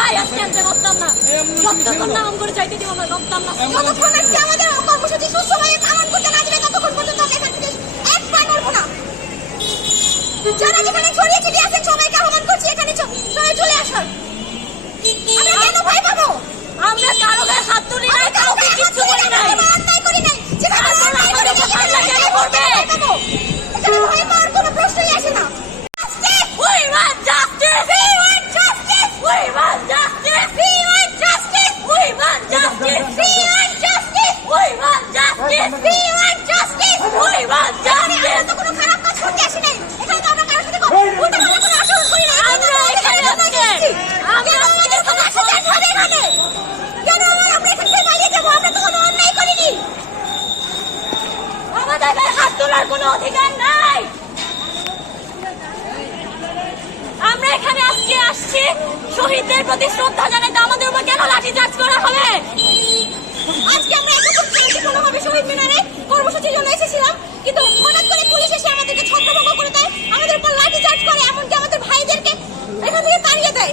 ভাই আজকে আনতে রপ্তাম না। যতক্ষণ না করে চাইতে দিব না রপ্তাম না। যতক্ষণ আজকে আমাদের কর্মসূচি সুসময়ে পালন করতে না দিবে ততক্ষণ পর্যন্ত আমরা এখান থেকে এক পা নড়বো না। যারা যেখানে ছড়িয়ে ছিটিয়ে আছেন সবাইকে আহ্বান করছি এখানে সবাই চলে আসুন। আমরা কেন ভয় পাবো? আমরা কারও গায়ে হাত তুলি নাই কাউকে কিচ্ছু বলি নাই। আমাদের হাত তোলার কোনো অধিকার নাই আমরা এখানে আজকে আসছি শহীদদের প্রতি শ্রদ্ধা জানাতে আমাদের উপর কেন লাঠি চার্জ করা হবে আজকে আমরা এতক্ষণ শান্তিপূর্ণভাবে শহীদ মিনারে কর্মসূচির জন্য এসেছিলাম, কিন্তু হঠাৎ করে পুলিশ এসে আমাদেরকে ছত্রভঙ্গ করে দেয়, আমাদের উপর লাঠিচার্জ করে, এমনকি আমাদের ভাইদেরকে এখান থেকে তাড়িয়ে দেয়।